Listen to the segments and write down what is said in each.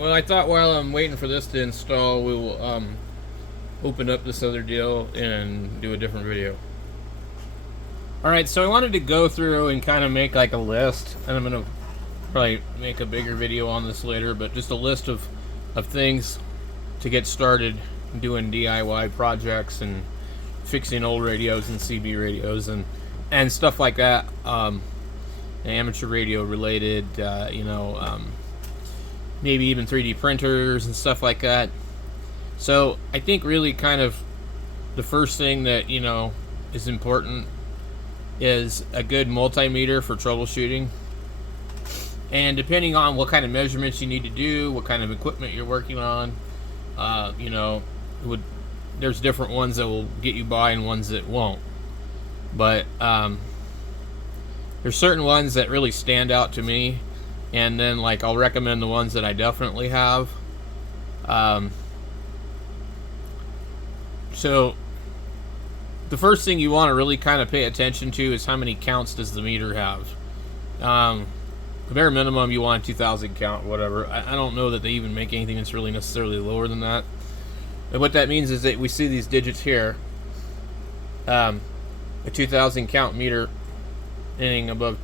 well, I thought while I'm waiting for this to install, we will open up this other deal and do a different video. Alright, so I wanted to go through and kind of make like a list, and I'm going to probably make a bigger video on this later, but just a list of things to get started doing DIY projects and fixing old radios and CB radios and stuff like that, amateur radio related, maybe even 3D printers and stuff like that. So I think really kind of the first thing that, is important is a good multimeter for troubleshooting. And depending on what kind of measurements you need to do, what kind of equipment you're working on, there's different ones that will get you by and ones that won't. But there's certain ones that really stand out to me, and then like I'll recommend the ones that I definitely have. So the first thing you want to really kind of pay attention to is how many counts does the meter have. The bare minimum you want a 2000 count, whatever. I don't know that they even make anything that's really necessarily lower than that. And what that means is that we see these digits here. A 2000 count meter, anything above,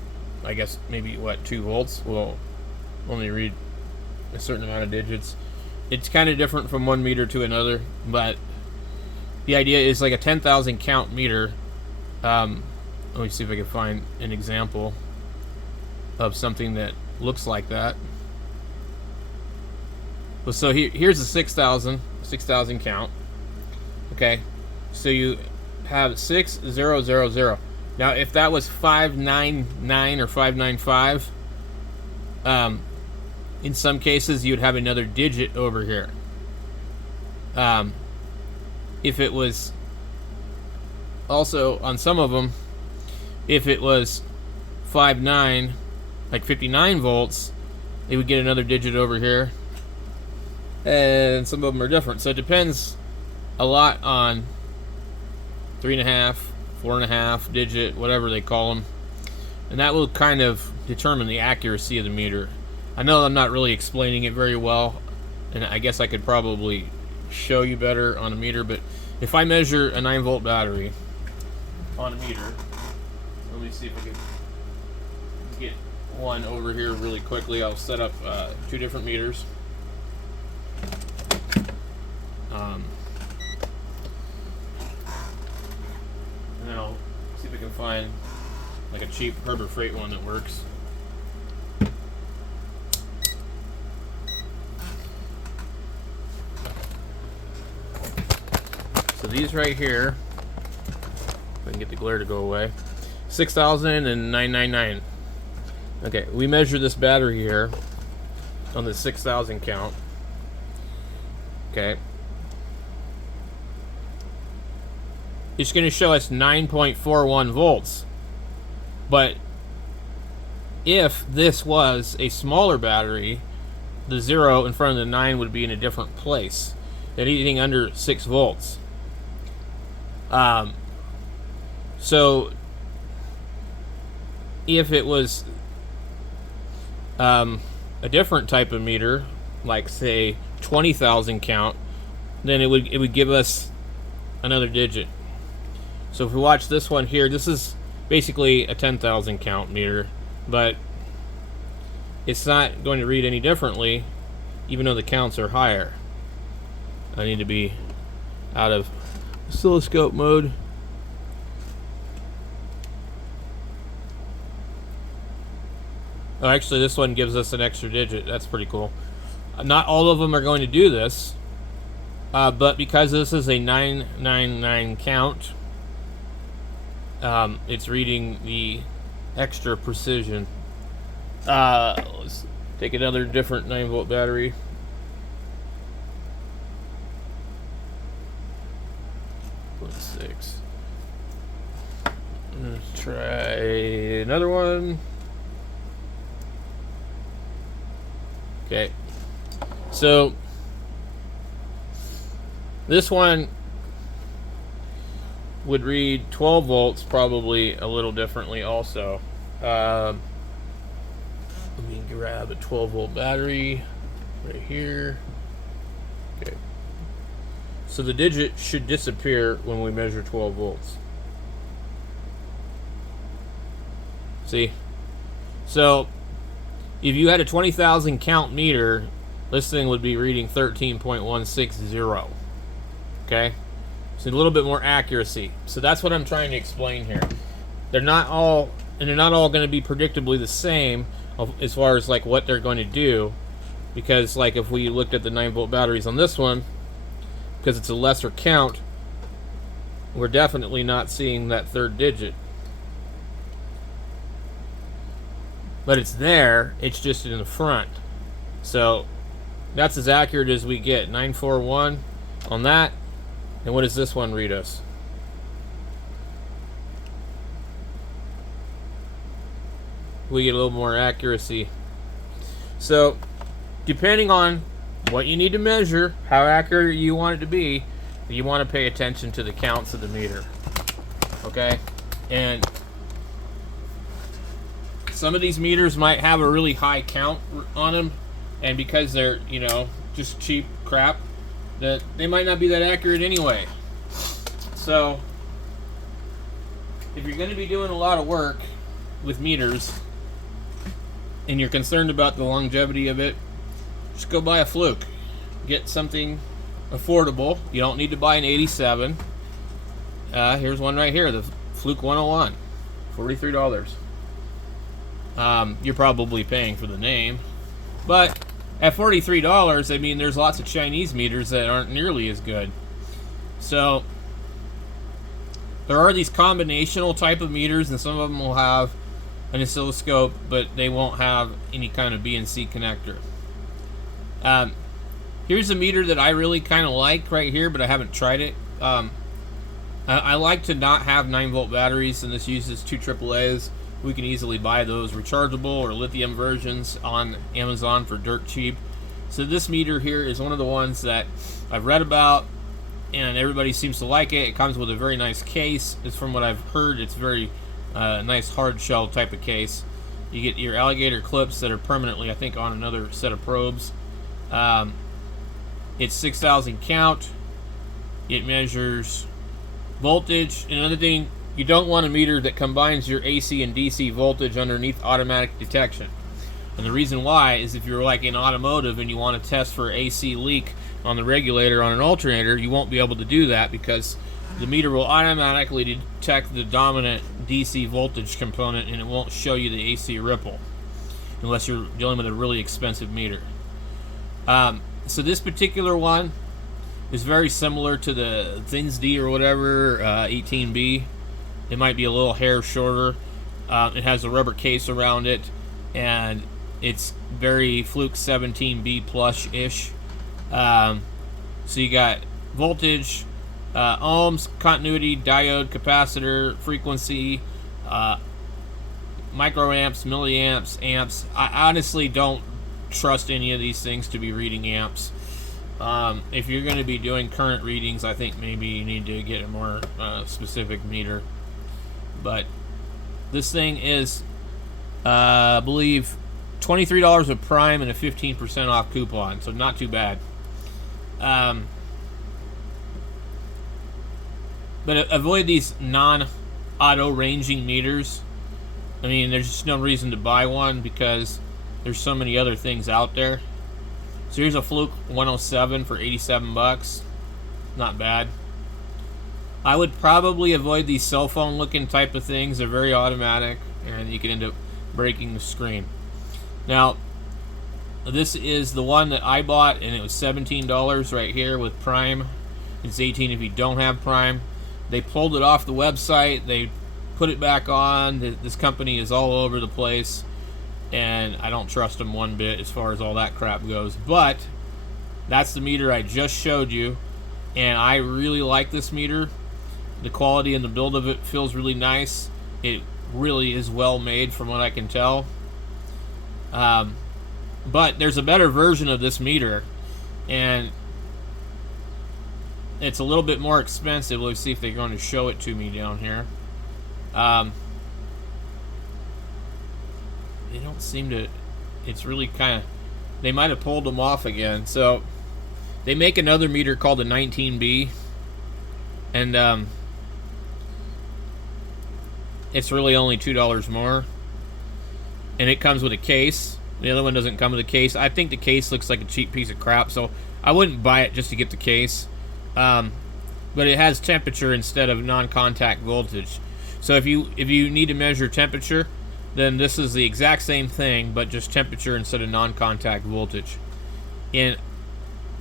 I guess, maybe, 2 volts will only read a certain amount of digits. It's kind of different from one meter to another, but the idea is like a 10,000 count meter. Let me see if I can find an example of something that looks like that. Well, so here's a 6,000 count. Okay, so you have 6000. Now, if that was 599 or 595, in some cases you'd have another digit over here. If it was also on some of them, if it was 59, like 59 volts, it would get another digit over here. And some of them are different, so it depends a lot on 3.5, 4.5 digit, whatever they call them, and that will kind of determine the accuracy of the meter. I know I'm not really explaining it very well, and I guess I could probably show you better on a meter, but if I measure a 9-volt battery on a meter, let me see if I can get one over here really quickly. I'll set up 2 different meters. And then I'll see if I can find like a cheap Harbor Freight one that works. So these right here, if I can get the glare to go away, 6,000 and 999. Okay, we measure this battery here on the 6,000 count. Okay, it's going to show us 9.41 volts. But if this was a smaller battery, the 0 in front of the 9 would be in a different place than anything under 6 volts. So if it was a different type of meter, like say 20,000 count, then it would give us another digit. So if we watch this one here, this is basically a 10,000 count meter, but it's not going to read any differently, even though the counts are higher. I need to be out of oscilloscope mode. Oh, actually, this one gives us an extra digit. That's pretty cool. Not all of them are going to do this, but because this is a 999 count, it's reading the extra precision. Let's take another different 9-volt battery. Let's 6. Let's try another one. Okay, so this one would read 12 volts probably a little differently also. Let me grab a 12-volt battery. right here. Okay. So the digit should disappear when we measure 12 volts. See? So if you had a 20,000 count meter, this thing would be reading 13.160. Okay? So a little bit more accuracy. So that's what I'm trying to explain here. They're not all going to be predictably the same as far as like what they're going to do, because like if we looked at the 9-volt batteries on this one, because it's a lesser count, we're definitely not seeing that third digit. But it's there, it's just in the front. So that's as accurate as we get. 941 on that. And what does this one read us? We get a little more accuracy. So depending on what you need to measure, how accurate you want it to be, you want to pay attention to the counts of the meter. Okay? And some of these meters might have a really high count on them, and because they're, you know, just cheap crap, that they might not be that accurate anyway. So if you're going to be doing a lot of work with meters and you're concerned about the longevity of it, just go buy a Fluke. Get something affordable. You don't need to buy an 87. Here's one right here, the Fluke 101, $43. You're probably paying for the name, but at $43, I mean, there's lots of Chinese meters that aren't nearly as good. So there are these combinational type of meters, and some of them will have an oscilloscope, but they won't have any kind of BNC connector. Here's a meter that I really kind of like right here, but I haven't tried it. I like to not have 9-volt batteries, and this uses 2 AAAs. We can easily buy those rechargeable or lithium versions on Amazon for dirt cheap. So this meter here is one of the ones that I've read about, and everybody seems to like it. It comes with a very nice case. It's, from what I've heard, it's very nice hard shell type of case. You get your alligator clips that are permanently, I think, on another set of probes. It's 6,000 count. It measures voltage. Another thing, you don't want a meter that combines your AC and DC voltage underneath automatic detection. And the reason why is if you're like in automotive and you want to test for AC leak on the regulator on an alternator, you won't be able to do that because the meter will automatically detect the dominant DC voltage component and it won't show you the AC ripple unless you're dealing with a really expensive meter. So this particular one is very similar to the Thinsd or whatever, 18B. It might be a little hair shorter. It has a rubber case around it, and it's very Fluke 17B plus-ish. So you got voltage, ohms, continuity, diode, capacitor, frequency, microamps, milliamps, amps. I honestly don't trust any of these things to be reading amps. If you're going to be doing current readings, I think maybe you need to get a more specific meter. But this thing is, I believe, $23 with Prime and a 15% off coupon, so not too bad. But avoid these non-auto ranging meters. I mean, there's just no reason to buy one because there's so many other things out there. So here's a Fluke 107 for $87. Not bad. I would probably avoid these cell phone looking type of things. They're very automatic and you can end up breaking the screen. Now, this is the one that I bought and it was $17 right here with Prime. It's $18 if you don't have Prime. They pulled it off the website. They put it back on. This company is all over the place, and I don't trust them one bit as far as all that crap goes. But that's the meter I just showed you, and I really like this meter. The quality and the build of it feels really nice. It really is well made from what I can tell. But there's a better version of this meter, and it's a little bit more expensive. Let's see if they're going to show it to me down here. They don't seem to. It's really kind of They might have pulled them off again. So they make another meter called the 19B, and it's really only $2 more, and it comes with a case. The other one doesn't come with a case. I think the case looks like a cheap piece of crap, so I wouldn't buy it just to get the case. But it has temperature instead of non-contact voltage. So if you need to measure temperature, then this is the exact same thing, but just temperature instead of non-contact voltage. And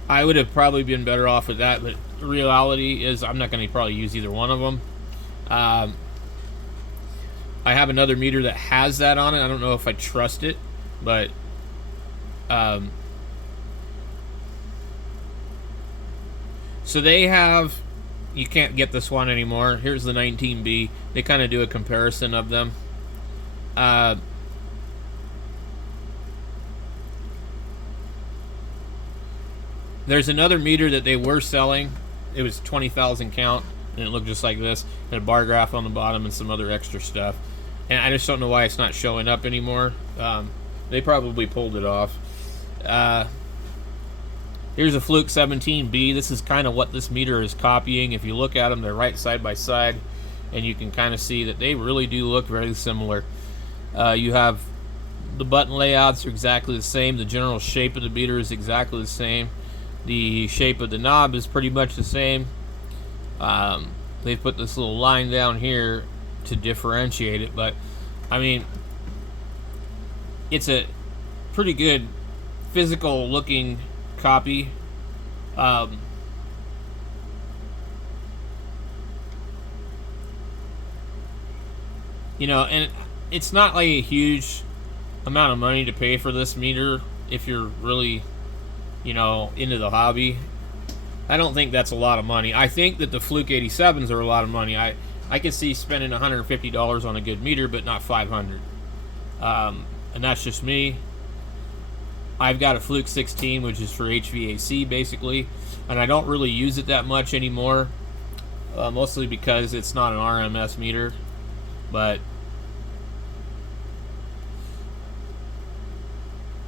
I would have probably been better off with that, but the reality is I'm not going to probably use either one of them. I have another meter that has that on it. I don't know if I trust it, but so they have, you can't get this one anymore. Here's the 19B. They kind of do a comparison of them. There's another meter that they were selling. It was 20,000 count, and it looked just like this. And a bar graph on the bottom and some other extra stuff. And I just don't know why it's not showing up anymore. They probably pulled it off. Here's a Fluke 17B. This is kind of what this meter is copying. If you look at them, they're right side by side, and you can kind of see that they really do look very similar. You have the button layouts are exactly the same. The general shape of the meter is exactly the same. The shape of the knob is pretty much the same. They've put this little line down here to differentiate it, but I mean, it's a pretty good physical looking copy. You know, and it's not like a huge amount of money to pay for this meter if you're really, you know, into the hobby. I don't think that's a lot of money. I think that the Fluke 87s are a lot of money. I could see spending $150 on a good meter, but not $500. And that's just me. I've got a Fluke 16, which is for HVAC basically, and I don't really use it that much anymore, mostly because it's not an RMS meter, and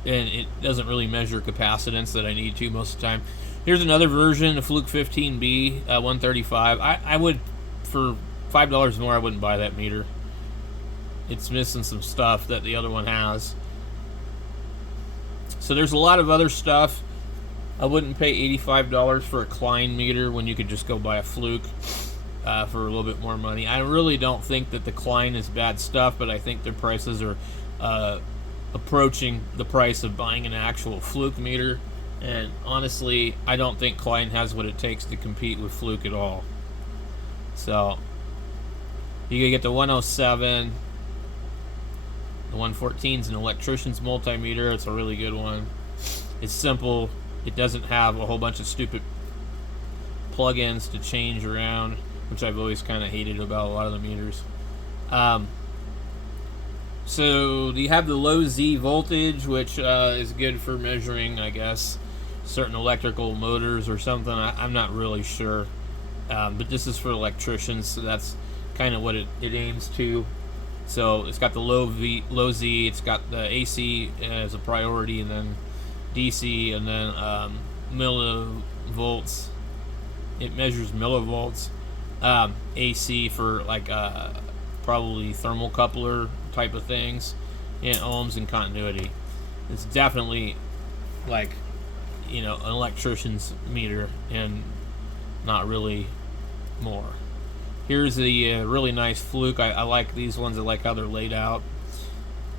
it doesn't really measure capacitance that I need to most of the time. Here's another version, the Fluke 15B 135. I would, for $5 more, I wouldn't buy that meter. It's missing some stuff that the other one has. So there's a lot of other stuff. I wouldn't pay $85 for a Klein meter when you could just go buy a Fluke for a little bit more money. I really don't think that the Klein is bad stuff, but I think their prices are approaching the price of buying an actual Fluke meter. And honestly, I don't think Klein has what it takes to compete with Fluke at all. So you can get the 107. The 114 is an electrician's multimeter. It's a really good one. It's simple. It doesn't have a whole bunch of stupid plugins to change around, which I've always kind of hated about a lot of the meters. So you have the low Z voltage, which is good for measuring, I guess, certain electrical motors or something. I'm not really sure. But this is for electricians, so that's kind of what it aims to. So it's got the low Z, it's got the AC as a priority, and then DC, and then millivolts. It measures millivolts. AC for like probably thermocoupler type of things, and ohms and continuity. It's definitely like, you know, an electrician's meter and not really more. Here's the really nice Fluke. I like these ones. I like how they're laid out.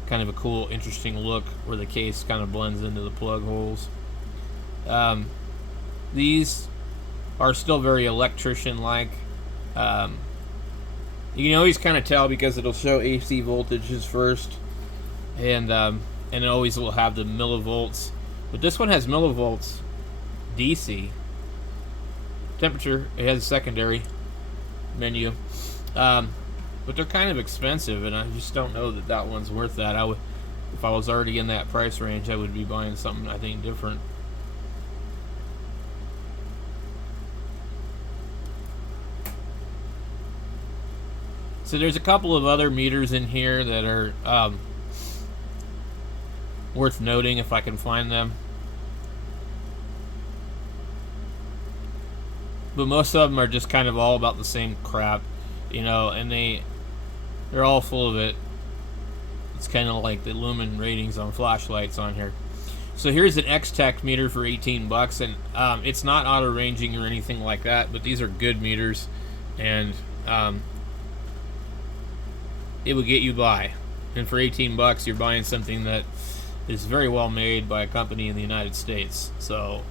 Kind of a cool, interesting look where the case kind of blends into the plug holes. These are still very electrician-like. You can always kind of tell because it'll show AC voltages first, and it always will have the millivolts. But this one has millivolts DC. Temperature, it has a secondary menu, but they're kind of expensive, and I just don't know that that one's worth that. I would, if I was already in that price range, I would be buying something I think different. So there's a couple of other meters in here that are worth noting if I can find them. But most of them are just kind of all about the same crap, you know, and they're all full of it. It's kind of like the lumen ratings on flashlights on here. So here's an X-Tech meter for 18 bucks, and it's not auto ranging or anything like that, but these are good meters, and it would get you by. And for 18 bucks, you're buying something that is very well made by a company in the United States. So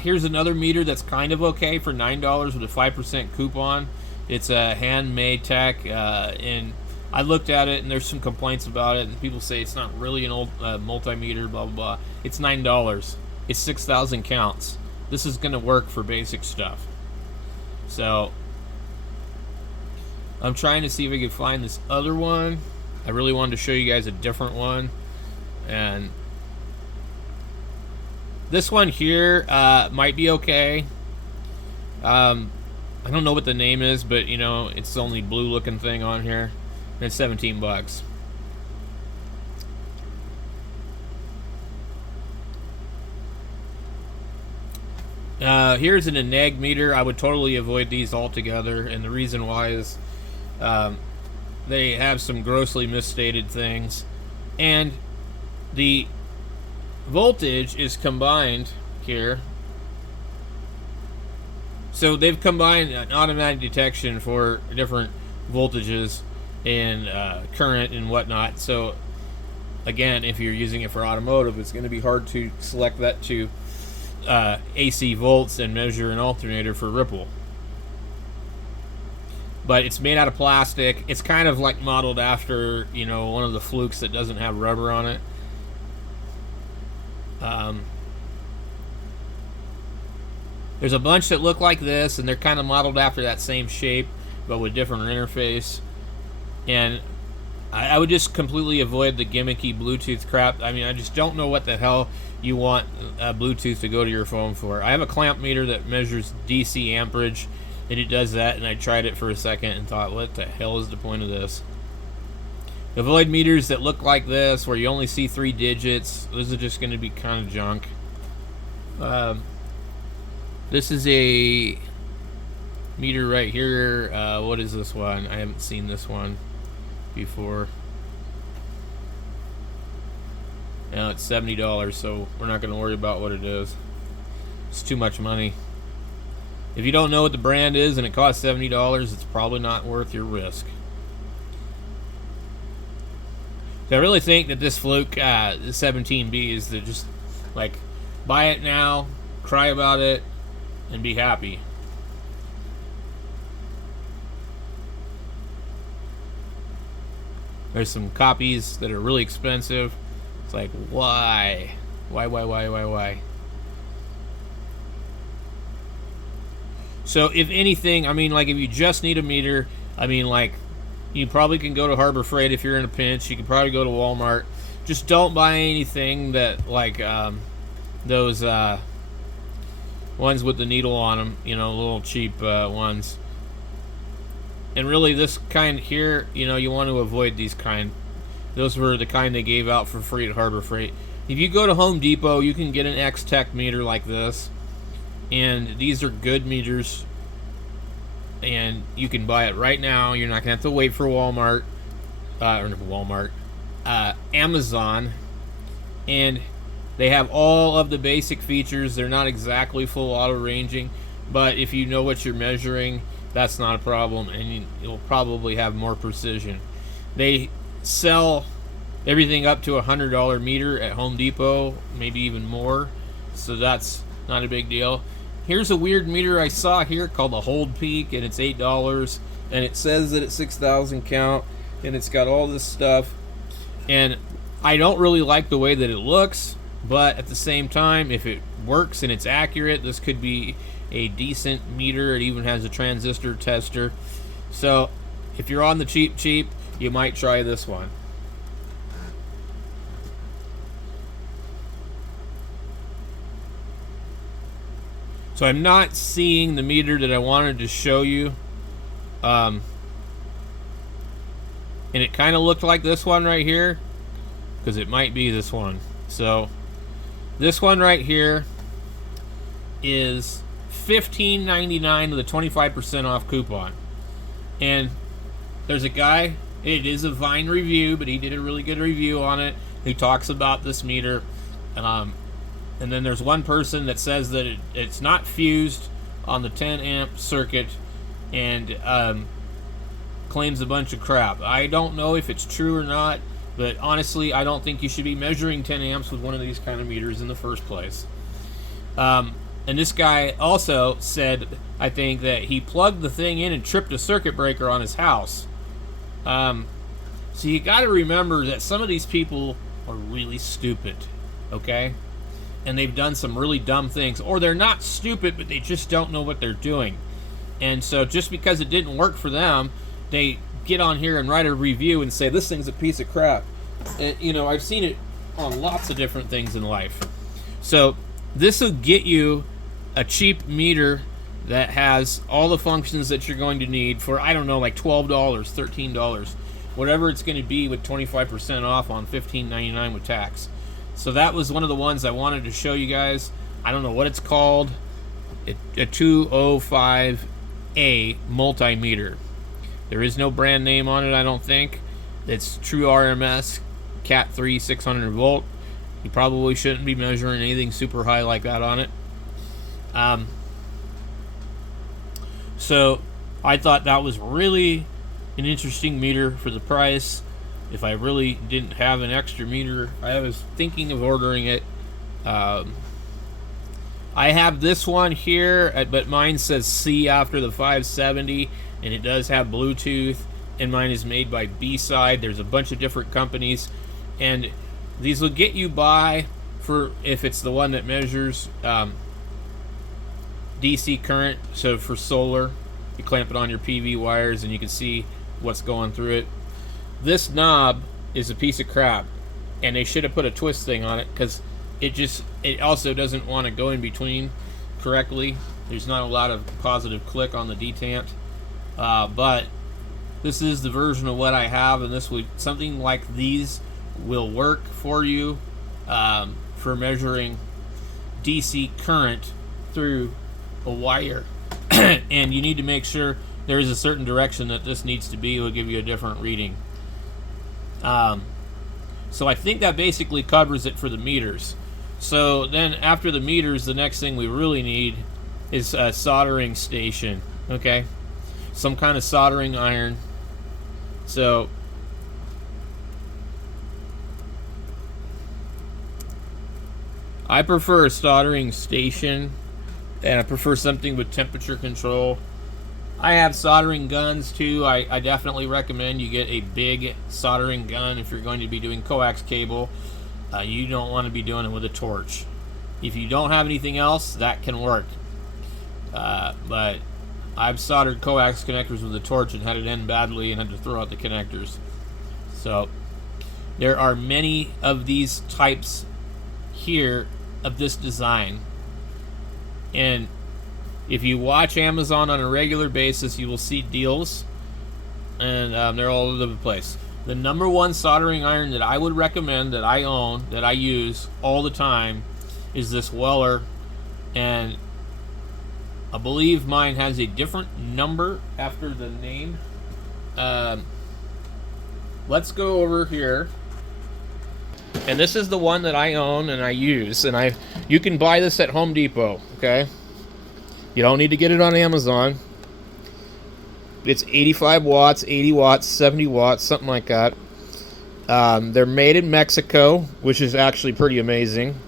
here's another meter that's kind of okay for $9 with a 5% coupon. It's a handmade tech, and I looked at it, and there's some complaints about it, and people say it's not really an old multimeter, blah, blah, blah. It's $9. It's 6,000 counts. This is going to work for basic stuff. So I'm trying to see if I can find this other one. I really wanted to show you guys a different one. And this one here might be okay. I don't know what the name is, but you know, it's the only blue looking thing on here. And it's 17 bucks. Here's an Eneg meter. I would totally avoid these altogether, and the reason why is they have some grossly misstated things, and the voltage is combined here. So they've combined an automatic detection for different voltages and current and whatnot. So again, if you're using it for automotive, it's going to be hard to select that to AC volts and measure an alternator for ripple. But it's made out of plastic. It's kind of like modeled after, you know, one of the Flukes that doesn't have rubber on it. There's a bunch that look like this, and they're kind of modeled after that same shape, but with different interface. And I would just completely avoid the gimmicky Bluetooth crap. I mean, I just don't know what the hell you want Bluetooth to go to your phone for. I have a clamp meter that measures DC amperage, and it does that, and I tried it for a second and thought, what the hell is the point of this? Avoid meters that look like this, where you only see 3 digits. Those are just going to be kind of junk. This is a meter right here. What is this one? I haven't seen this one before. Now it's $70, so we're not going to worry about what it is. It's too much money. If you don't know what the brand is and it costs $70, it's probably not worth your risk. So I really think that this Fluke the 17B is to just like buy it now, cry about it, and be happy. There's some copies that are really expensive. It's like, why? Why? So if anything, I mean, like if you just need a meter, I mean, like you probably can go to Harbor Freight if you're in a pinch. You can probably go to Walmart. Just don't buy anything that like those ones with the needle on them, you know, little cheap ones. And really this kind here, you know, you want to avoid these kind. Those were the kind they gave out for free at Harbor Freight. If you go to Home Depot, you can get an X-Tech meter like this. And these are good meters. And you can buy it right now. You're not going to have to wait for Walmart. Amazon. And they have all of the basic features. They're not exactly full auto ranging, but if you know what you're measuring, that's not a problem, and you'll probably have more precision. They sell everything up to $100 meter at Home Depot, maybe even more, so that's not a big deal. Here's a weird meter I saw here called a Hold Peak, and it's $8, and it says that it's 6,000 count, and it's got all this stuff, and I don't really like the way that it looks. But at the same time, if it works and it's accurate, this could be a decent meter. It even has a transistor tester. So if you're on the cheap, you might try this one. So I'm not seeing the meter that I wanted to show you. And it kind of looked like this one right here. because it might be this one. So this one right here is $15.99 with a 25% off coupon. And there's a guy, it is a Vine review, but he did a really good review on it, who talks about this meter. And then there's one person that says that it's not fused on the 10 amp circuit, and claims a bunch of crap. I don't know if it's true or not, but honestly, I don't think you should be measuring 10 amps with one of these kind of meters in the first place. And this guy also said, I think, that he plugged the thing in and tripped a circuit breaker on his house. So you got to remember that some of these people are really stupid, okay? And they've done some really dumb things. Or they're not stupid, but they just don't know what they're doing. And so just because it didn't work for them, they get on here and write a review and say, this thing's a piece of crap. And, you know, I've seen it on lots of different things in life. So this will get you a cheap meter that has all the functions that you're going to need for, I don't know, like $12, $13, whatever it's going to be, with 25% off on $15.99 with tax. So that was one of the ones I wanted to show you guys. I don't know what it's called. A 205A multimeter. There is no brand name on it, I don't think. It's true RMS, Cat 3, 600 volt. You probably shouldn't be measuring anything super high like that on it. So I thought that was really an interesting meter for the price. If I really didn't have an extra meter, I was thinking of ordering it. I have this one here, but mine says C after the 570, and it does have Bluetooth, and mine is made by B-Side. There's a bunch of different companies, and these will get you by for, if it's the one that measures DC current. So for solar, you clamp it on your PV wires and you can see what's going through it. This knob is a piece of crap, and they should have put a twist thing on it, because it also doesn't want to go in between correctly. There's not a lot of positive click on the detant, but this is the version of what I have, and this would, something like these will work for you for measuring DC current through a wire. And you need to make sure there is a certain direction that this needs to be. It will give you a different reading. So I think that basically covers it for the meters. So then after the meters, the next thing we really need is a soldering station. Okay, some kind of soldering iron. So I prefer a soldering station, and I prefer something with temperature control. I have soldering guns too. I definitely recommend you get a big soldering gun if you're going to be doing coax cable. You don't want to be doing it with a torch. If you don't have anything else, that can work. But I've soldered coax connectors with a torch and had it end badly and had to throw out the connectors. So there are many of these types here of this design. And if you watch Amazon on a regular basis, you will see deals, and they're all over the place. The number one soldering iron that I would recommend, that I own, that I use all the time, is this Weller, and I believe mine has a different number after the name. Let's go over here. And this is the one that I own and I use, and you can buy this at Home Depot, okay? You don't need to get it on Amazon. It's 85 watts, 80 watts, 70 watts, something like that. They're made in Mexico, which is actually pretty amazing,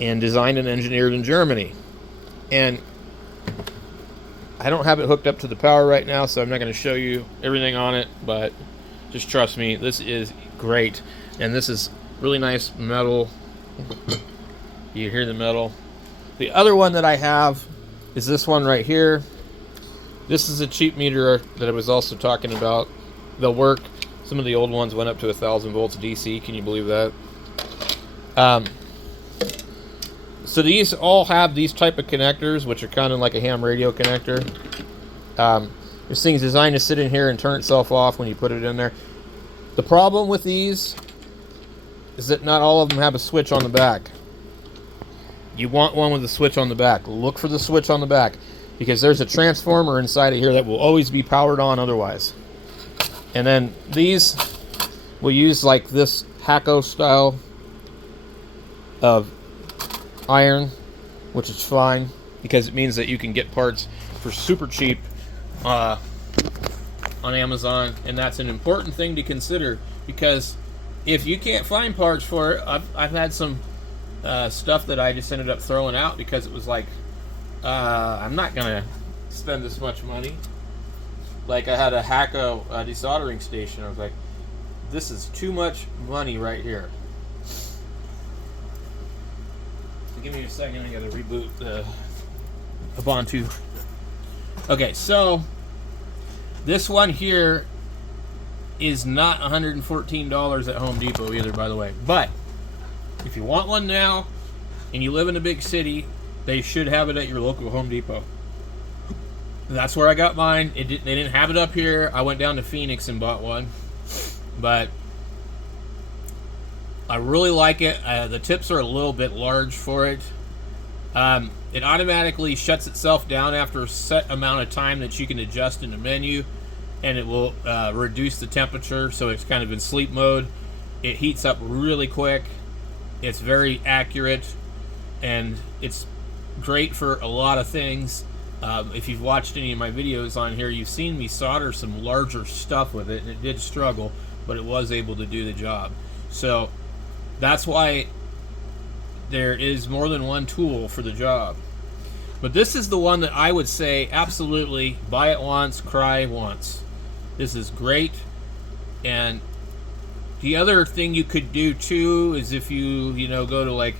and designed and engineered in Germany. And I don't have it hooked up to the power right now, so I'm not going to show you everything on it, but just trust me, this is great. And this is really nice metal. You hear the metal. The other one that I have is this one right here. This is a cheap meter that I was also talking about. They'll work. Some of the old ones went up to 1,000 volts DC. Can you believe that? So these all have these type of connectors, which are kind of like a ham radio connector. This thing's designed to sit in here and turn itself off when you put it in there. The problem with these is that not all of them have a switch on the back. You want one with a switch on the back. Look for the switch on the back, because there's a transformer inside of here that will always be powered on otherwise. And then these will use like this Hakko style of iron, which is fine because it means that you can get parts for super cheap on Amazon, and that's an important thing to consider, because if you can't find parts for it, I've had some stuff that I just ended up throwing out because it was like, I'm not gonna spend this much money. Like I had a Hakko desoldering station. I was like, this is too much money right here. Give me a second, I gotta reboot the Ubuntu. Okay, so this one here is not $114 at Home Depot either, by the way. But if you want one now and you live in a big city, they should have it at your local Home Depot. That's where I got mine. They didn't have it up here. I went down to Phoenix and bought one. But I really like it. The tips are a little bit large for it. It automatically shuts itself down after a set amount of time that you can adjust in the menu, and it will reduce the temperature, so it's kind of in sleep mode. It heats up really quick. It's very accurate, and it's great for a lot of things. If you've watched any of my videos on here, you've seen me solder some larger stuff with it, and it did struggle, but it was able to do the job. So that's why there is more than one tool for the job. But this is the one that I would say absolutely buy it once, cry once. This is great. And the other thing you could do too is if you go to like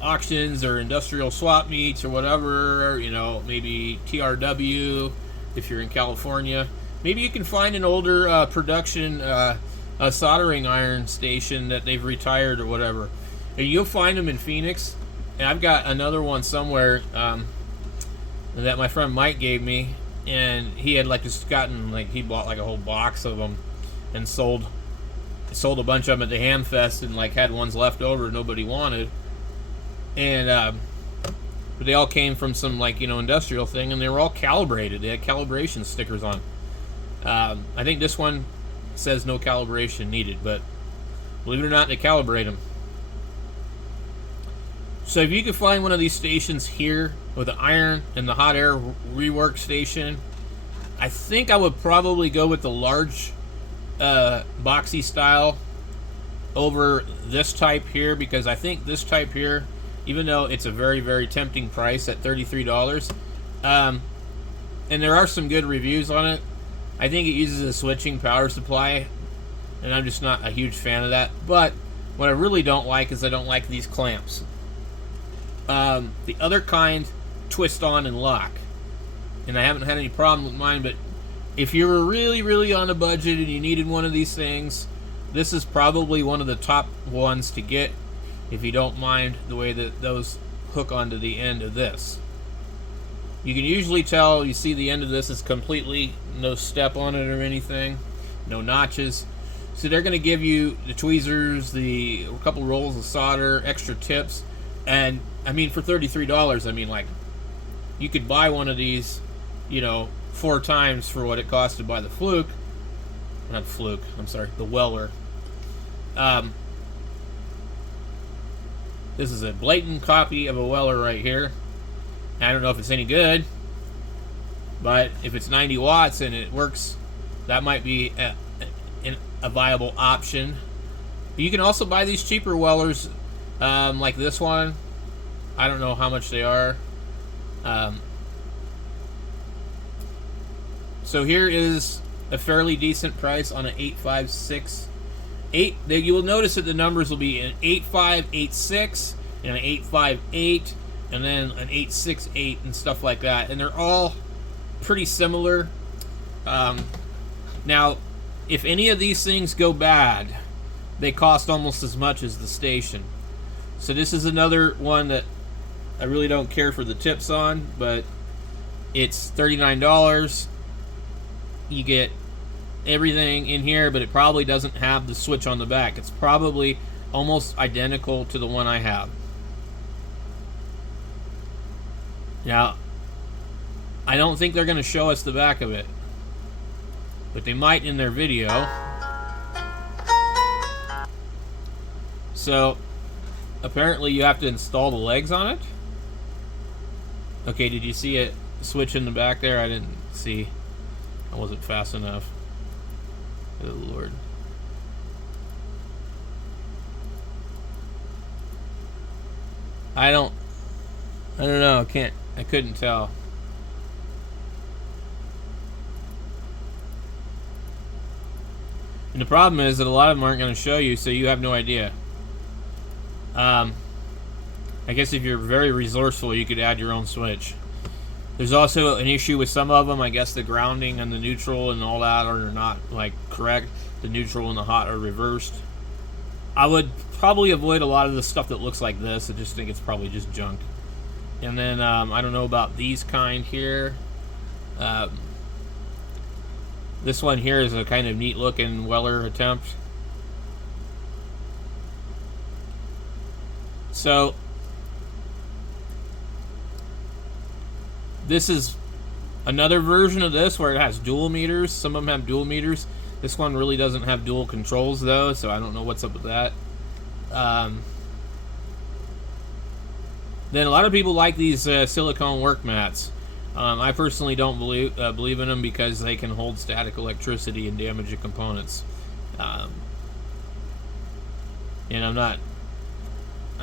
auctions or industrial swap meets or whatever, maybe TRW if you're in California, maybe you can find an older production soldering iron station that they've retired or whatever, and you'll find them in Phoenix. And I've got another one somewhere that my friend Mike gave me, and he had just gotten he bought a whole box of them and sold a bunch of them at the Hamfest, and had ones left over nobody wanted. And but they all came from some industrial thing, and they were all calibrated. They had calibration stickers on. I think this one says no calibration needed, but believe it or not, they calibrate them. So if you could find one of these stations here with the iron and the hot air rework station, I think I would probably go with the large boxy style over this type here, because I think this type here, even though it's a very, very tempting price at $33, and there are some good reviews on it, I think it uses a switching power supply, and I'm just not a huge fan of that. But what I really don't like is I don't like these clamps. The other kind twist on and lock, and I haven't had any problem with mine. But if you were really, really on a budget and you needed one of these things, this is probably one of the top ones to get, if you don't mind the way that those hook onto the end of this. You can usually tell, you see the end of this is completely no step on it or anything, no notches. So they're going to give you the tweezers, a couple rolls of solder, extra tips, and I mean for $33, I mean you could buy one of these, 4 times for what it cost to buy the Fluke. Not Fluke, I'm sorry, the Weller. This is a blatant copy of a Weller right here. I don't know if it's any good, but if it's 90 watts and it works, that might be a viable option. You can also buy these cheaper Wellers, like this one. I don't know how much they are. So here is a fairly decent price on an 856. You will notice that the numbers will be an 8586 and an 858. And then an 868 and stuff like that, and they're all pretty similar. Now, if any of these things go bad, they cost almost as much as the station. So this is another one that I really don't care for the tips on, but it's $39. You get everything in here, but it probably doesn't have the switch on the back. It's probably almost identical to the one I have. Now, I don't think they're going to show us the back of it, but they might in their video. So, apparently you have to install the legs on it. Okay, did you see it switch in the back there? I didn't see. I wasn't fast enough. Good Lord. I don't know. I couldn't tell. And the problem is that a lot of them aren't going to show you, so you have no idea. I guess if you're very resourceful, you could add your own switch. There's also an issue with some of them. I guess the grounding and the neutral and all that are not like correct. The neutral and the hot are reversed. I would probably avoid a lot of the stuff that looks like this. I just think it's probably just junk. And then I don't know about these kind here. This one here is a kind of neat looking Weller attempt. So this is another version of this where it has dual meters. Some of them have dual meters. This one really doesn't have dual controls though, so I don't know what's up with that. Then a lot of people like these silicone work mats. I personally don't believe in them because they can hold static electricity and damage the components. And I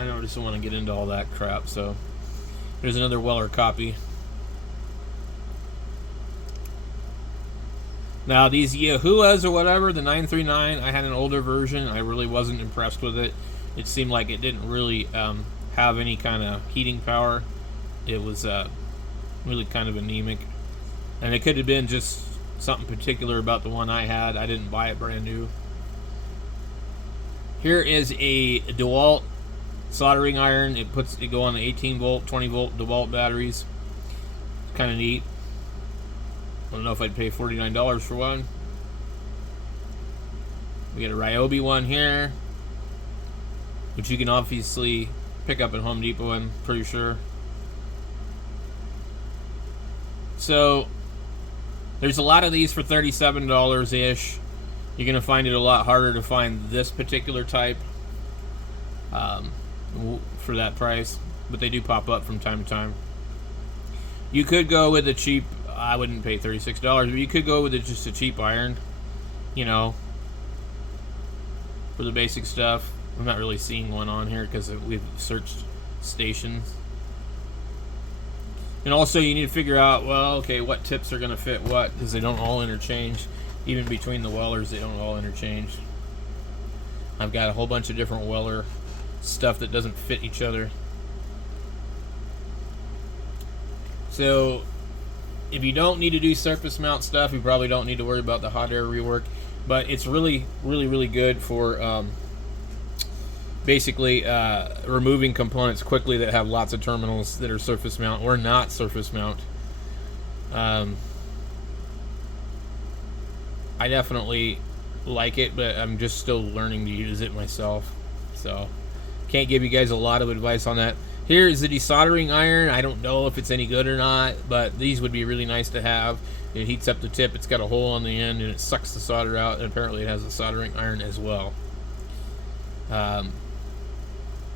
don't just want to get into all that crap. So there's another Weller copy. Now these Yahuas or whatever, the 939, I had an older version. I really wasn't impressed with it. It seemed like it didn't really have any kind of heating power. It was really kind of anemic. And it could have been just something particular about the one I had. I didn't buy it brand new. Here is a DeWalt soldering iron. It go on the 18 volt, 20 volt DeWalt batteries. Kind of neat. I don't know if I'd pay $49 for one. We got a Ryobi one here, which you can obviously pick up at Home Depot, I'm pretty sure. So there's a lot of these for $37-ish. You're going to find it a lot harder to find this particular type for that price, but they do pop up from time to time. You could go with a cheap, I wouldn't pay $36, but you could go with just a cheap iron, you know, for the basic stuff. I'm not really seeing one on here because we've searched stations. And also you need to figure out, well, okay, what tips are going to fit what, because they don't all interchange. Even between the Wellers, they don't all interchange. I've got a whole bunch of different Weller stuff that doesn't fit each other. So if you don't need to do surface mount stuff, you probably don't need to worry about the hot air rework. But it's really good for basically removing components quickly that have lots of terminals that are surface mount or not surface mount. I definitely like it, but I'm just still learning to use it myself. So can't give you guys a lot of advice on that. Here is the desoldering iron. I don't know if it's any good or not, but these would be really nice to have. It heats up the tip. It's got a hole on the end, and it sucks the solder out. And apparently it has a soldering iron as well.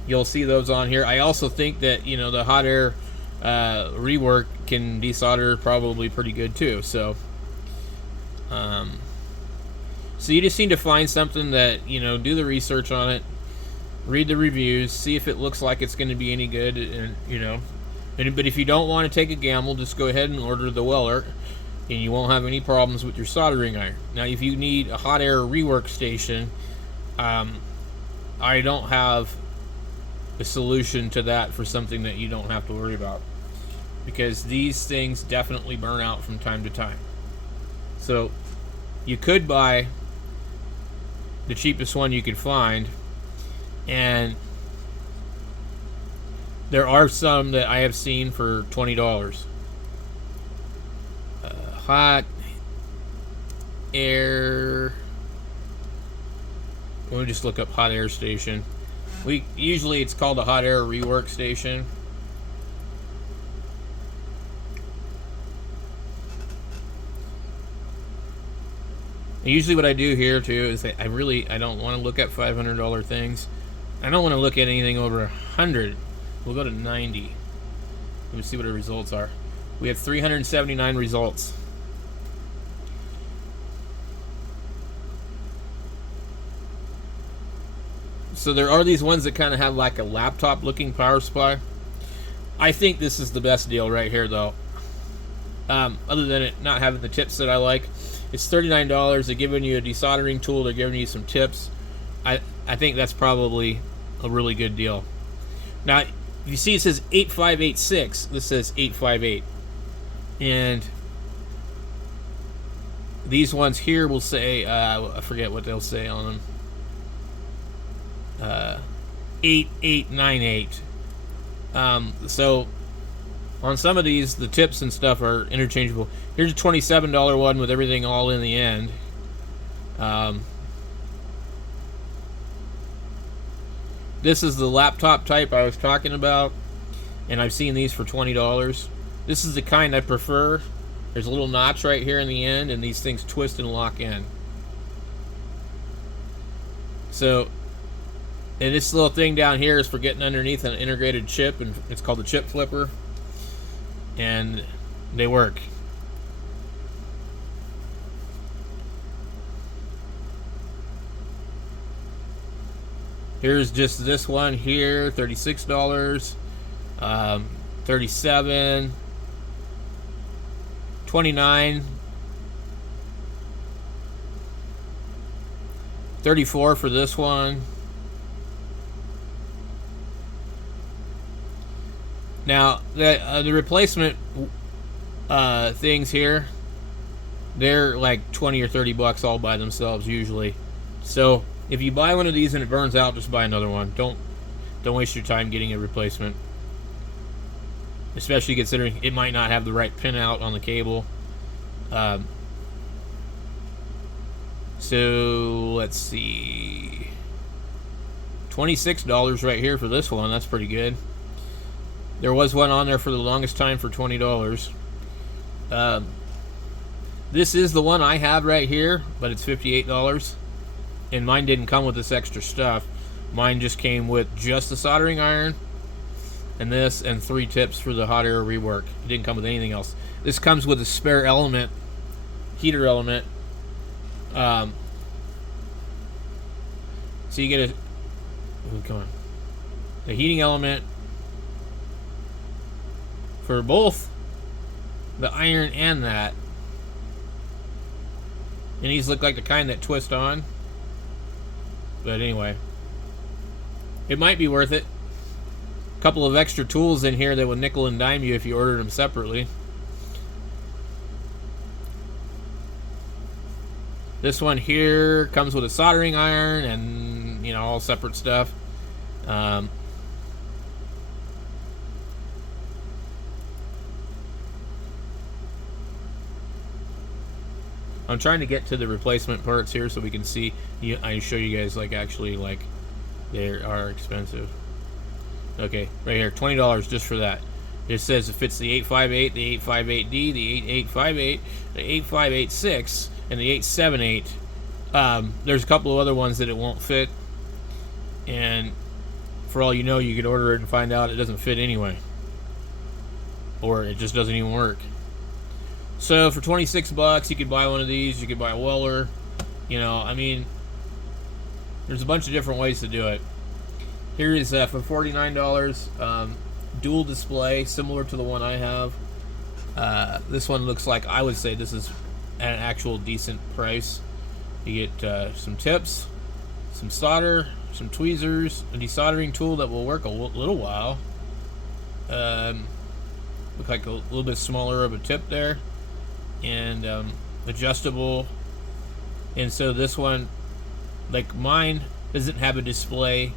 You'll see those on here. I also think that, you know, the hot air rework can desolder probably pretty good too. So you just need to find something that, you know, do the research on it, read the reviews, see if it looks like it's going to be any good, and you know. But if you don't want to take a gamble, just go ahead and order the Weller, and you won't have any problems with your soldering iron. Now, if you need a hot air rework station, I don't have a solution to that for something that you don't have to worry about, because these things definitely burn out from time to time. So you could buy the cheapest one you could find, and there are some that I have seen for $20. Hot air. Let me just look up hot air station. Usually it's called a hot air rework station. And usually what I do here too is I don't want to look at $500 things. I don't want to look at anything over 100. We'll go to 90. Let me see what our results are. We have 379 results. So there are these ones that kind of have like a laptop looking power supply. I think this is the best deal right here though. Other than it not having the tips that I like. It's $39. They're giving you a desoldering tool. They're giving you some tips. I think that's probably a really good deal. Now, you see it says 8586. This says 858. And these ones here will say, I forget what they'll say on them. 8898. So on some of these, the tips and stuff are interchangeable. Here's a $27 one with everything all in the end. This is the laptop type I was talking about, and I've seen these for $20. This is the kind I prefer. There's a little notch right here in the end, and these things twist and lock in. So, and this little thing down here is for getting underneath an integrated chip, and it's called the chip flipper. And they work. Here's just this one here, $36, $37, $29, $34 for this one. Now, the replacement things here, they're like 20 or 30 bucks all by themselves usually. So if you buy one of these and it burns out, just buy another one. Don't waste your time getting a replacement, especially considering it might not have the right pinout on the cable. So let's see, $26 right here for this one. That's pretty good. There was one on there for the longest time for $20. This is the one I have right here, but it's $58. And mine didn't come with this extra stuff. Mine just came with just the soldering iron and this and 3 tips for the hot air rework. It didn't come with anything else. This comes with a spare element, heater element. So you get a heating element for both the iron and that. And these look like the kind that twist on. But anyway, it might be worth it. A couple of extra tools in here that would nickel and dime you if you ordered them separately. This one here comes with a soldering iron and, you know, all separate stuff. I'm trying to get to the replacement parts here so we can see. I show you guys like actually like they are expensive. Okay, right here, $20 just for that. It says it fits the 858, the 858D, the 8858, the 8586, and the 878. There's a couple of other ones that it won't fit, and for all you know, you could order it and find out it doesn't fit anyway, or it just doesn't even work. So for 26 bucks, you could buy one of these. You could buy a Weller. You know, I mean, there's a bunch of different ways to do it. Here is for $49, dual display, similar to the one I have. This one looks like, I would say this is at an actual decent price. You get some tips, some solder, some tweezers, a desoldering tool that will work a little while. Look like a little bit smaller of a tip there. And adjustable. And so this one, like mine, doesn't have a display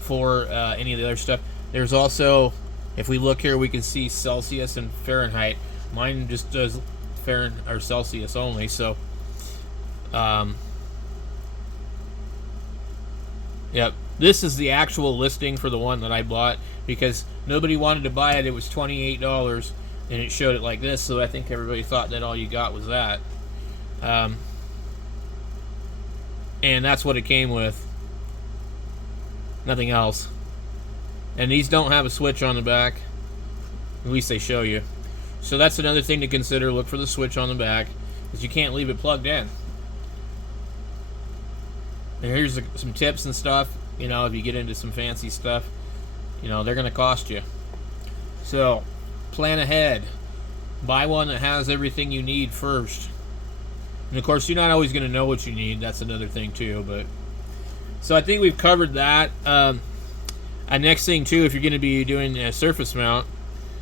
for any of the other stuff. There's also, if we look here, we can see Celsius and Fahrenheit. Mine just does Fahrenheit or Celsius only. So Um, yep. This is the actual listing for the one that I bought because nobody wanted to buy it. It was $28 and it showed it like this, so I think everybody thought that all you got was that. And that's what it came with. Nothing else. And these don't have a switch on the back. At least they show you. So that's another thing to consider. Look for the switch on the back, because you can't leave it plugged in. And here's some tips and stuff. You know, if you get into some fancy stuff, you know, they're going to cost you. So, plan ahead. Buy one that has everything you need first. And of course, you're not always going to know what you need. That's another thing too. But so I think we've covered that. Next thing too, if you're going to be doing a surface mount,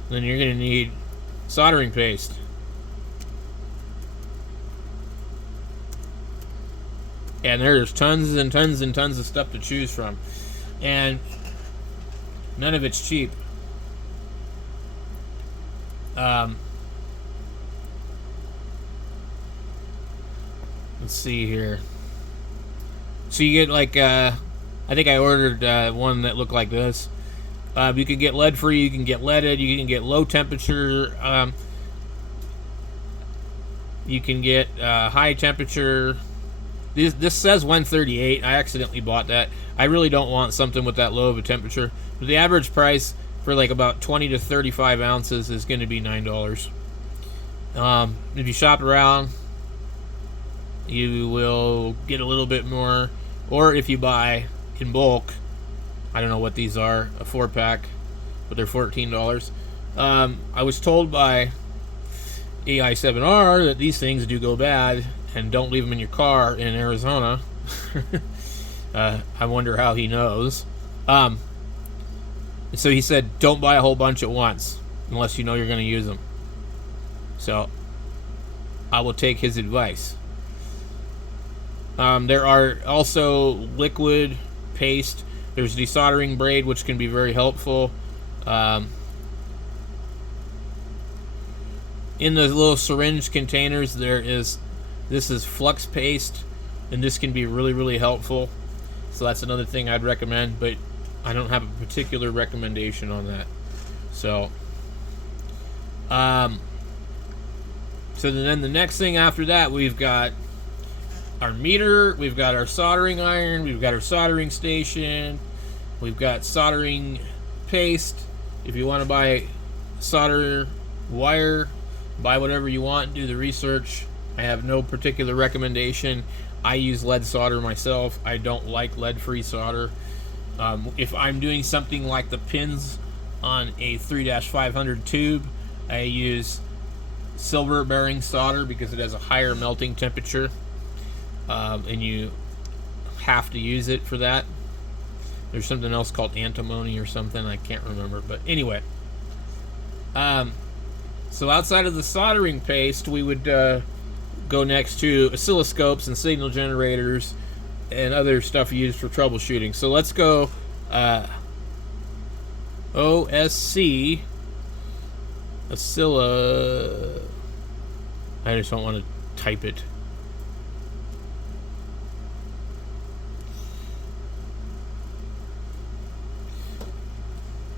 then you're going to need soldering paste. And there's tons and tons and tons of stuff to choose from. And none of it's cheap. Let's see here. So you get like, I think I ordered one that looked like this. You can get lead free, you can get leaded, you can get low temperature, you can get high temperature. This says 138. I accidentally bought that. I really don't want something with that low of a temperature. But the average price for like about 20 to 35 ounces is going to be $9. If you shop around, you will get a little bit more. Or if you buy in bulk, I don't know what these are, a 4-pack, but they're $14. I was told by AI7R that these things do go bad, and don't leave them in your car in Arizona. I wonder how he knows. So he said, don't buy a whole bunch at once unless you know you're going to use them. So I will take his advice. There are also liquid paste. There's desoldering braid, which can be very helpful. In the little syringe containers, this is flux paste, and this can be really, really helpful. So that's another thing I'd recommend, but I don't have a particular recommendation on that. So, so then the next thing after that, we've got our meter, we've got our soldering iron, we've got our soldering station, we've got soldering paste. If you want to buy solder wire, buy whatever you want, do the research. I have no particular recommendation. I use lead solder myself. I don't like lead-free solder. If I'm doing something like the pins on a 3-500 tube, I use silver bearing solder because it has a higher melting temperature, and you have to use it for that. There's something else called antimony or something, I can't remember, but anyway. So outside of the soldering paste, we would go next to oscilloscopes and signal generators and other stuff used for troubleshooting. So let's go OSC Oscilla. I just don't want to type it.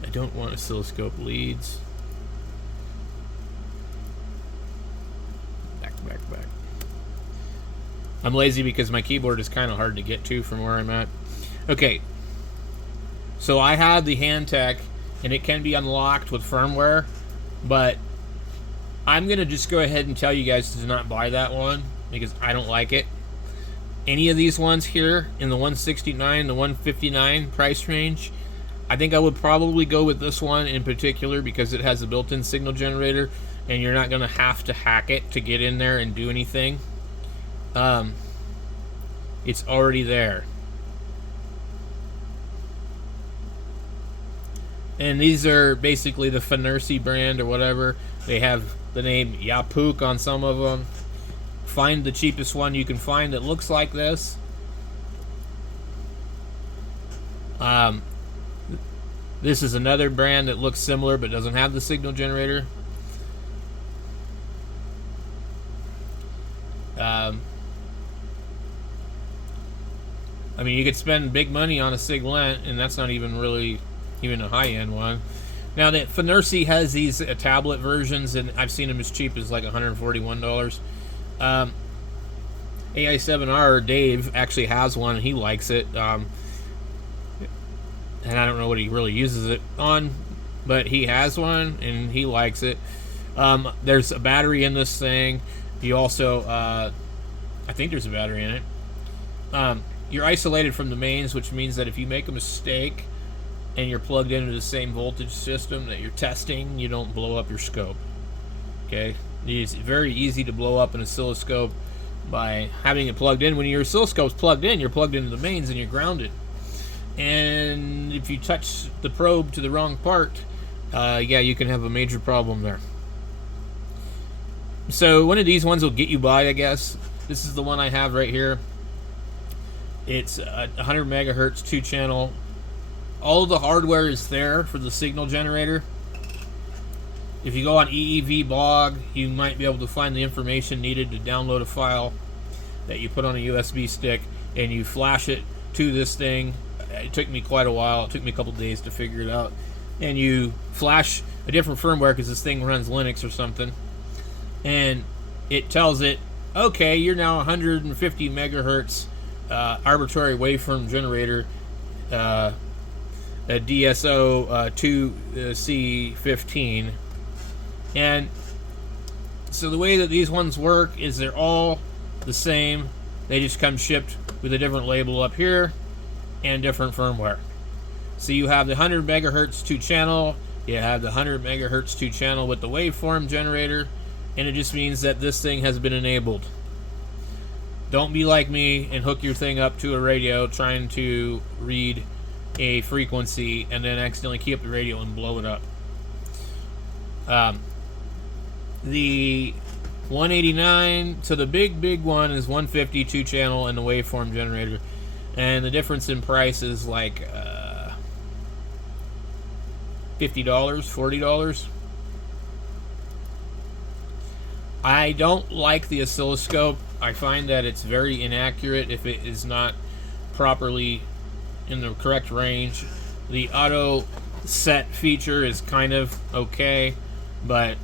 I don't want oscilloscope leads. Back. I'm lazy because my keyboard is kind of hard to get to from where I'm at. Okay. So I have the Handtech, and it can be unlocked with firmware, but I'm going to just go ahead and tell you guys to not buy that one because I don't like it. Any of these ones here in the 169, the 159 price range, I think I would probably go with this one in particular because it has a built-in signal generator and you're not going to have to hack it to get in there and do anything. It's already there. And these are basically the Finersi brand or whatever. They have the name Yapuk on some of them. Find the cheapest one you can find that looks like this. This is another brand that looks similar but doesn't have the signal generator. I mean, you could spend big money on a Siglent, and that's not even really even a high-end one. Now, that Finersi has these tablet versions, and I've seen them as cheap as like $141. AI7R Dave actually has one, and he likes it. And I don't know what he really uses it on, but he has one, and he likes it. There's a battery in this thing. You also, I think there's a battery in it. You're isolated from the mains, which means that if you make a mistake and you're plugged into the same voltage system that you're testing, you don't blow up your scope. Okay? It's very easy to blow up an oscilloscope by having it plugged in. When your oscilloscope's plugged in, you're plugged into the mains and you're grounded. And if you touch the probe to the wrong part, yeah, you can have a major problem there. So one of these ones will get you by, I guess. This is the one I have right here. It's a 100 megahertz 2-channel. All of the hardware is there for the signal generator. If you go on EEV Blog, you might be able to find the information needed to download a file that you put on a USB stick, and you flash it to this thing. It took me quite a while. It took me a couple days to figure it out. And you flash a different firmware because this thing runs Linux or something. And it tells it, okay, you're now 150 megahertz arbitrary waveform generator, a DSO 2C15. And so the way that these ones work is they're all the same. They just come shipped with a different label up here and different firmware. So you have the 100 megahertz 2-channel, you have the 100 megahertz 2-channel with the waveform generator, and it just means that this thing has been enabled. Don't be like me and hook your thing up to a radio trying to read a frequency and then accidentally key up the radio and blow it up. The 189 to the big one is 150 2-channel and the waveform generator, and the difference in price is like $50, $40. I don't like the oscilloscope. I find that it's very inaccurate if it is not properly in the correct range. The auto set feature is kind of okay, but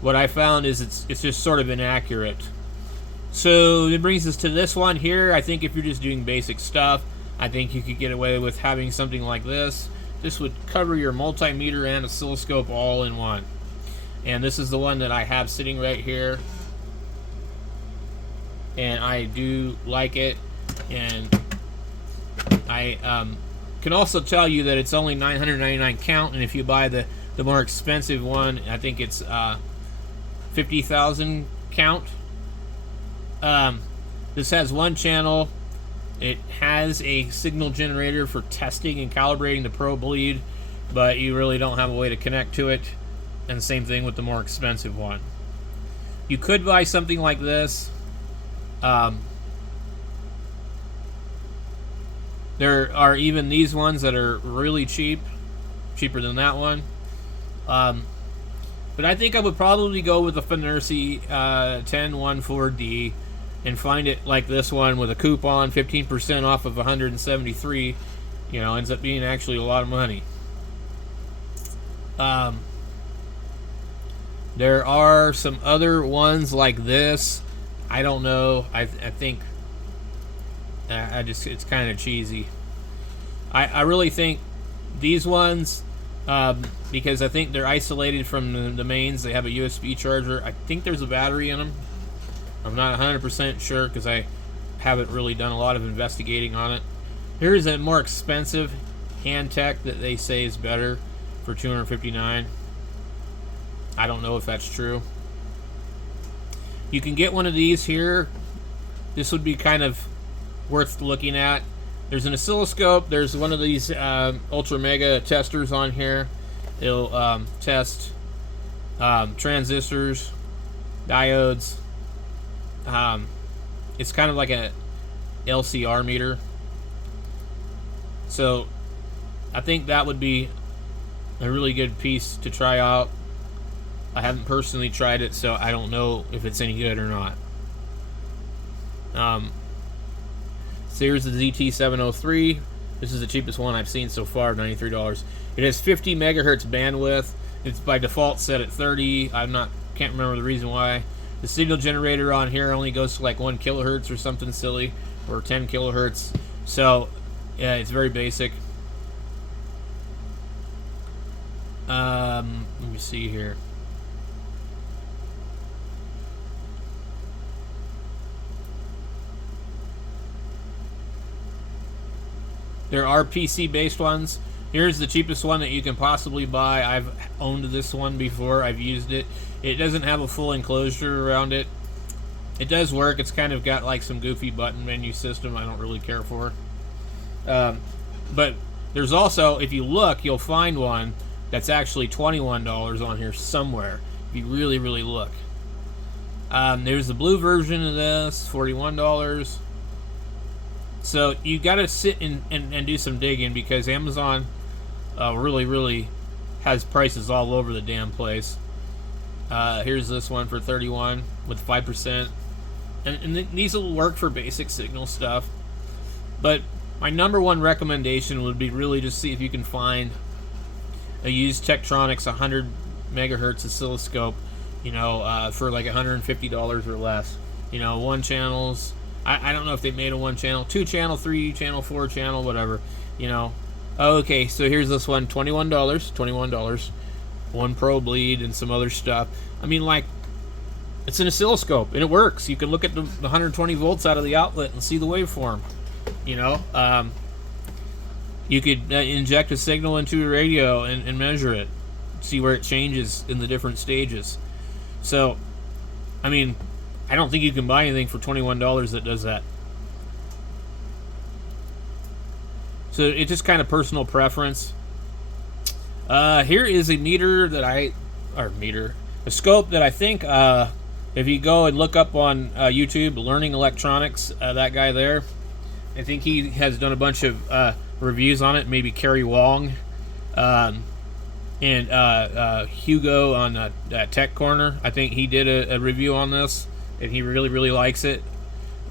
what I found is it's just sort of inaccurate. So it brings us to this one here. I think if you're just doing basic stuff, I think you could get away with having something like this. This would cover your multimeter and oscilloscope all in one. And this is the one that I have sitting right here. And I do like it. And I can also tell you that it's only $999 count. And if you buy the more expensive one, I think it's 50,000 count. This has one channel. It has a signal generator for testing and calibrating the probe lead, but you really don't have a way to connect to it. And the same thing with the more expensive one. You could buy something like this. There are even these ones that are really cheap, cheaper than that one. But I think I would probably go with the Finersi 1014D and find it like this one with a coupon, 15% off of 173. You know, ends up being actually a lot of money. There are some other ones like this. I don't know. I think it's kind of cheesy. I really think these ones, because I think they're isolated from the mains. They have a USB charger. I think there's a battery in them. I'm not 100% sure because I haven't really done a lot of investigating on it. Here's a more expensive Handtech that they say is better for $259. I don't know if that's true. You can get one of these here. This would be kind of worth looking at. There's an oscilloscope. There's one of these ultra mega testers on here. It'll test transistors, diodes. It's kind of like a LCR meter. So I think that would be a really good piece to try out. I haven't personally tried it, so I don't know if it's any good or not. So So here's the ZT703. This is the cheapest one I've seen so far, $93. It has 50 megahertz bandwidth. It's by default set at 30. Can't remember the reason why. The signal generator on here only goes to like 1 kilohertz or something silly, or 10 kilohertz. So yeah, it's very basic. Let me see here. There are PC-based ones. Here's the cheapest one that you can possibly buy. I've owned this one before. I've used it. It doesn't have a full enclosure around it. It does work. It's kind of got like some goofy button menu system I don't really care for. But there's also, if you look, you'll find one that's actually $21 on here somewhere. If you really, really look. There's the blue version of this, $41. So you got to sit and do some digging, because Amazon really, really has prices all over the damn place. Here's this one for $31 with 5%. And these will work for basic signal stuff. But my number one recommendation would be really to see if you can find a used Tektronix 100 megahertz oscilloscope, for like $150 or less. One channels. I don't know if they made a 1 channel, 2 channel, 3 channel, 4 channel, whatever. Okay, so here's this one, $21. One probe lead and some other stuff. I mean, like, it's an oscilloscope and it works. You can look at the 120 volts out of the outlet and see the waveform. You could inject a signal into a radio and measure it, see where it changes in the different stages. So, I mean, I don't think you can buy anything for $21 that does that. So it's just kind of personal preference. Here is a a scope that I think, if you go and look up on YouTube, Learning Electronics, that guy there, I think he has done a bunch of reviews on it. Maybe Kerry Wong, and Hugo on Tech Corner. I think he did a review on this, and he really, really likes it.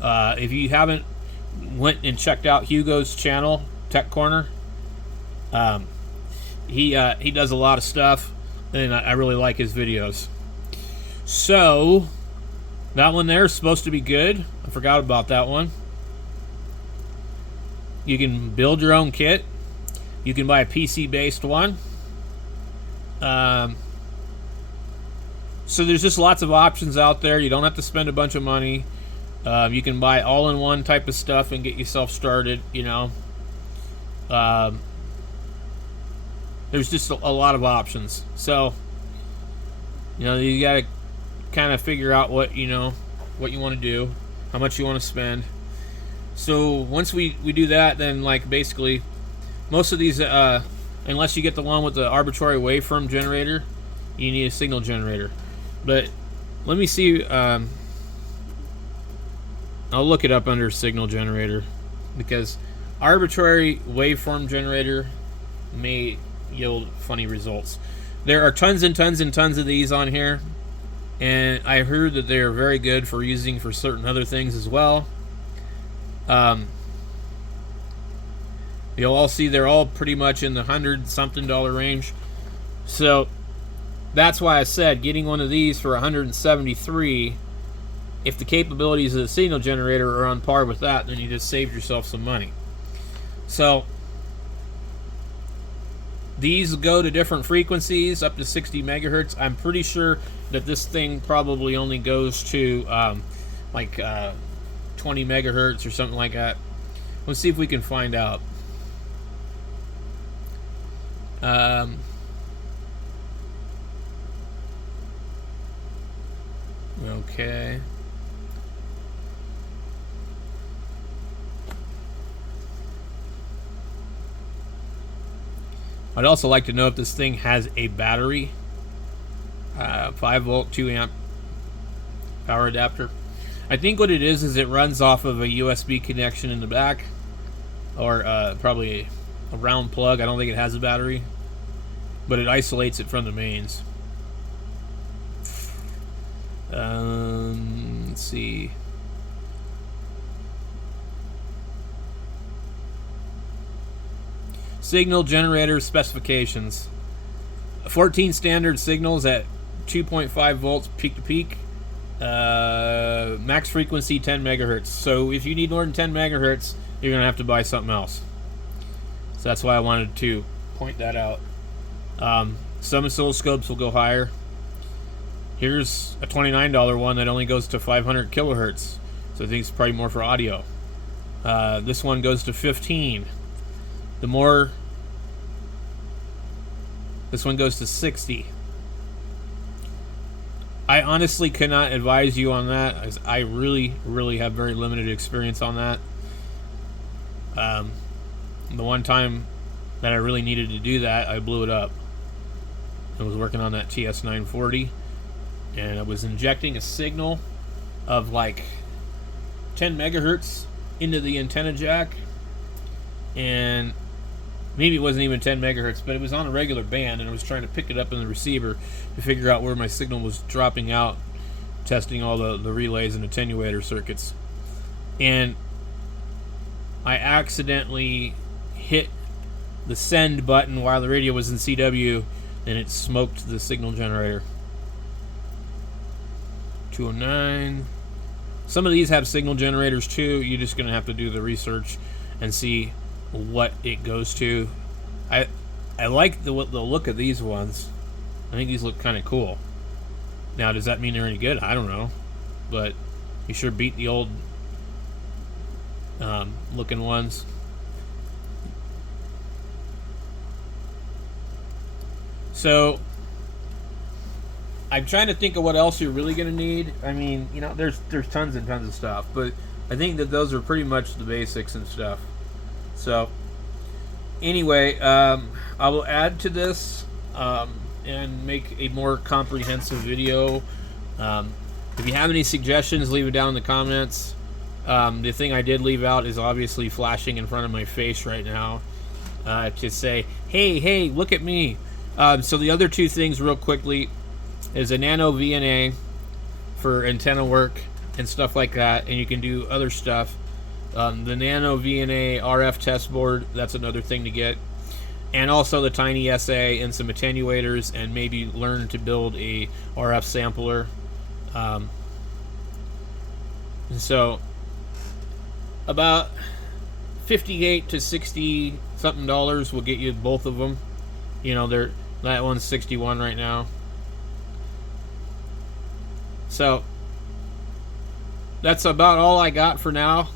If you haven't went and checked out Hugo's channel, Tech Corner, he does a lot of stuff, and I really like his videos. So that one there is supposed to be good. I forgot about that one. You can build your own kit. You can buy a PC-based one. So there's just lots of options out there. You don't have to spend a bunch of money. You can buy all-in-one type of stuff and get yourself started, There's just a lot of options. So, you got to kind of figure out what you want to do, how much you want to spend. So once we do that, then basically most of these, unless you get the one with the arbitrary waveform generator, you need a signal generator. But let me see, I'll look it up under signal generator, because arbitrary waveform generator may yield funny results. There are tons and tons and tons of these on here, and I heard that they are very good for using for certain other things as well. You'll all see they're all pretty much in the $100-something range. So that's why I said getting one of these for $173, if the capabilities of the signal generator are on par with that, then you just saved yourself some money. So these go to different frequencies, up to 60 megahertz. I'm pretty sure that this thing probably only goes to 20 megahertz or something like that. Let's see if we can find out. Okay. I'd also like to know if this thing has a battery. 5 volt, 2 amp power adapter. I think what it is it runs off of a USB connection in the back, or probably a round plug. I don't think it has a battery, but it isolates it from the mains. Let's see. Signal generator specifications. 14 standard signals at 2.5 volts peak to peak. Max frequency 10 megahertz. So if you need more than 10 megahertz, you're going to have to buy something else. So that's why I wanted to point that out. Some oscilloscopes will go higher. Here's a $29 one that only goes to 500 kilohertz. So I think it's probably more for audio. This one goes to 15. This one goes to 60. I honestly cannot advise you on that, as I really, really have very limited experience on that. The one time that I really needed to do that, I blew it up. I was working on that TS940, and I was injecting a signal of like 10 megahertz into the antenna jack, and maybe it wasn't even 10 megahertz, but it was on a regular band, and I was trying to pick it up in the receiver to figure out where my signal was dropping out, testing all the relays and attenuator circuits. And I accidentally hit the send button while the radio was in CW, and it smoked the signal generator. 209. Some of these have signal generators too. You're just going to have to do the research and see what it goes to. I like the look of these ones. I think these look kind of cool. Now, does that mean they're any good? I don't know, but you sure beat the old looking ones. So I'm trying to think of what else you're really going to need. I mean, you know, there's tons and tons of stuff, but I think that those are pretty much the basics and stuff. So anyway, I will add to this and make a more comprehensive video. If you have any suggestions, leave it down in the comments. The thing I did leave out is obviously flashing in front of my face right now to say, hey, look at me. So the other two things real quickly is a nano VNA for antenna work and stuff like that, and you can do other stuff. The nano VNA RF test board, that's another thing to get. And also the Tiny SA and some attenuators, and maybe learn to build a RF sampler. So about $58 to $60 something will get you both of them. You know, that one's 61 right now. So that's about all I got for now.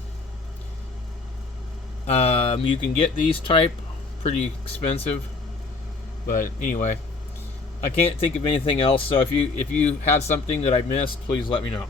You can get these type, pretty expensive, but anyway, I can't think of anything else. So if you have something that I missed, please let me know.